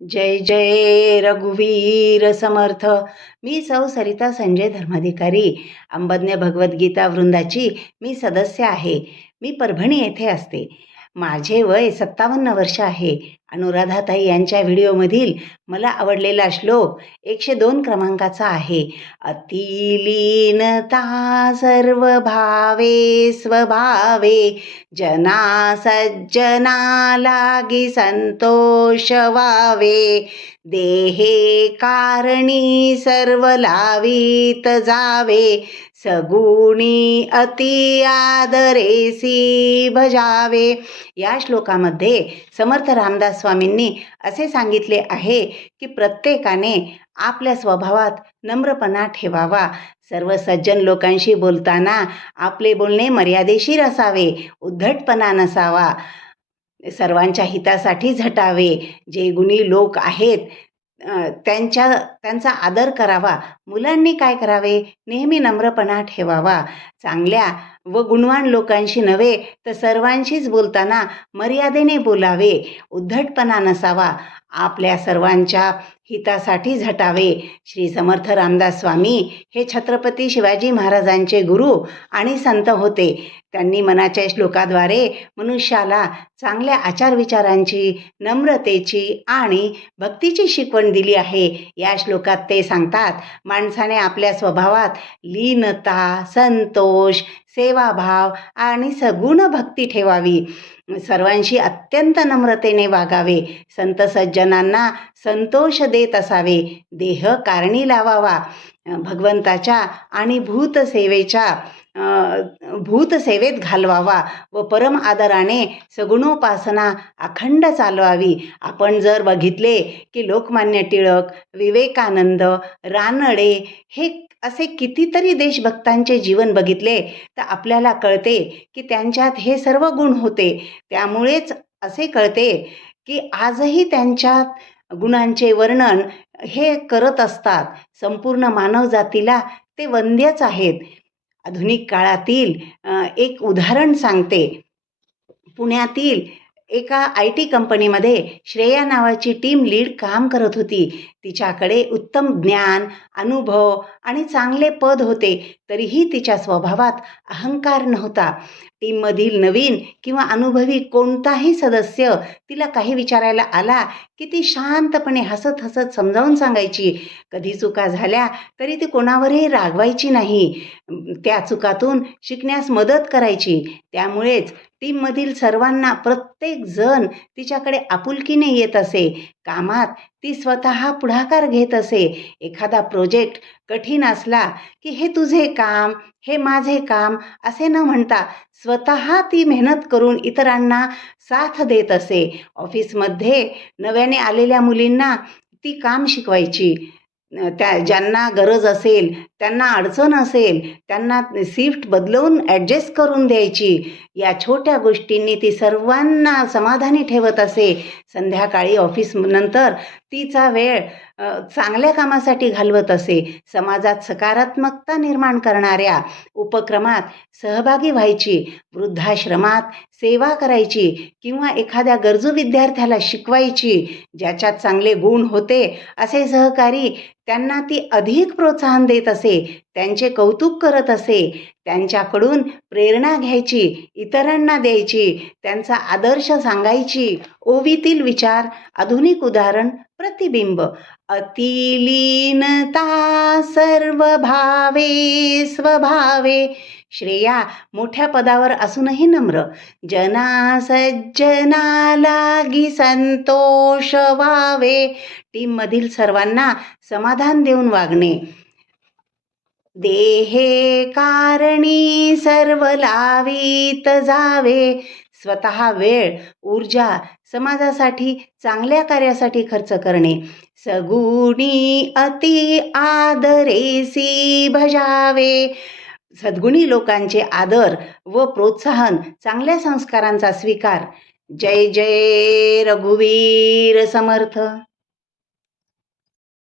जय जय रघुवीर समर्थ. मी सौ सरिता संजय धर्माधिकारी अंबज्ञ भगवद्गीता वृंदाची मी सदस्य आहे. मी परभणी येथे असते. माझे वय सत्तावन्न वर्ष आहे. अनुराधाताई यांच्या व्हिडिओमधील मला आवडलेला श्लोक एकशे दोन क्रमांकाचा आहे. अतिलीनता सर्व भावे स्वभावे जना सज्जना लागी संतोष वावे. देहे कारणी सर्व लावीत जावे सगुणी अति आदरेसी भजावे. या श्लोकामध्ये समर्थ रामदास स्वामींनी असे सांगितले आहे की प्रत्येकाने आपल्या स्वभावात नम्रपणा ठेवावा. सर्व सज्जन लोकांशी बोलताना आपले बोलणे मर्यादेशीर असावे उद्धटपणा नसावा सर्वांच्या हितासाठी झटावे. जे गुणी लोक आहेत त्यांच्या त्यांचा आदर करावा. मुलांनी काय करावे? नेहमी नम्रपणा ठेवावा. चांगल्या व गुणवान लोकांशी नव्हे तर सर्वांशीच बोलताना मर्यादेने बोलावे. उद्धटपणा नसावा. आपल्या सर्वांच्या हितासाठी झटावे. श्री समर्थ रामदास स्वामी हे छत्रपती शिवाजी महाराजांचे गुरु आणि संत होते. त्यांनी मनाच्या श्लोकाद्वारे मनुष्याला चांगल्या आचारविचारांची नम्रतेची आणि भक्तीची शिकवण दिली आहे. या श्लोकात ते सांगतात माणसाने आपल्या स्वभावात लीनता संतोष सेवाभाव आणि सगुण भक्ती ठेवावी. सर्वांशी अत्यंत नम्रतेने वागावे. संत सज्जनांना संतोष देत असावे. देह कारणी लावावा. भगवंताच्या आणि भूतसेवेच्या भूतसेवेत घालवावा व परम आदराने सगुणोपासना अखंड चालवावी. आपण जर बघितले की लोकमान्य टिळक विवेकानंद रानडे हे असे कितीतरी देशभक्तांचे जीवन बघितले तर आपल्याला कळते की त्यांच्यात हे सर्व गुण होते. त्यामुळेच असे कळते की आजही त्यांच्यात गुणांचे वर्णन हे करत असतात. संपूर्ण मानवजातीला ते वंद्यच आहेत. आधुनिक काळातील एक उदाहरण सांगते. पुण्यातील एका आय टी कंपनीमध्ये श्रेया नावाची टीम लीड काम करत होती. तिच्याकडे उत्तम ज्ञान अनुभव आणि चांगले पद होते तरीही तिच्या स्वभावात अहंकार नव्हता. टीममधील नवीन किंवा अनुभवी कोणताही सदस्य तिला काही विचारायला आला की ती शांतपणे हसत हसत समजावून सांगायची कधी चुका झाल्या तरी ती कोणावरही रागवायची नाही. त्या चुकातून शिकण्यास मदत करायची. त्यामुळेच टीममधील सर्वांना प्रत्येक जण तिच्याकडे आपुलकीने येत असे. कामात ती स्वतः पुढाकार घेत असे. एखादा प्रोजेक्ट कठीण असला की हे तुझे काम हे माझे काम असे न म्हणता स्वतः ती मेहनत करून इतरांना साथ देत असे. ऑफिसमध्ये नव्याने आलेल्या मुलींना ती काम शिकवायची. त्या ज्यांना गरज असेल त्यांना अडचण असेल त्यांना शिफ्ट बदलवून ॲडजस्ट करून द्यायची. या छोट्या गोष्टींनी ती सर्वांना समाधानी ठेवत असे. संध्याकाळी ऑफिस नंतर तिचा वेळ चांगल्या कामासाठी घालवत असे. समाजात सकारात्मकता निर्माण करणाऱ्या उपक्रमात सहभागी व्हायची. वृद्धाश्रमात सेवा करायची किंवा एखाद्या गरजू विद्यार्थ्याला शिकवायची ज्याच्यात चांगले गुण होते असे सहकारी त्यांना ती अधिक प्रोत्साहन देत असे. असे त्यांचे कौतुक करत असे त्यांच्याकडून प्रेरणा घ्यायची इतरांना द्यायची त्यांचा आदर्श सांगायची. ओवीतील विचार आधुनिक उदाहरण प्रतिबिंब. अतिलीनता सर्व भावे स्वभावे. श्रेया मोठ्या पदावर असूनही नम्र. जना सज्जना लागी संतोष व्हावे टीममधील सर्वांना समाधान देऊन वागणे. देहे कारणी सर्व लावीत जावे. स्वतः वेळ ऊर्जा समाजासाठी चांगल्या कार्यासाठी खर्च करणे. सगुणी अति आदरेसी भजावे. सद्गुणी लोकांचे आदर व प्रोत्साहन चांगल्या संस्कारांचा स्वीकार. जय जय रघुवीर समर्थ.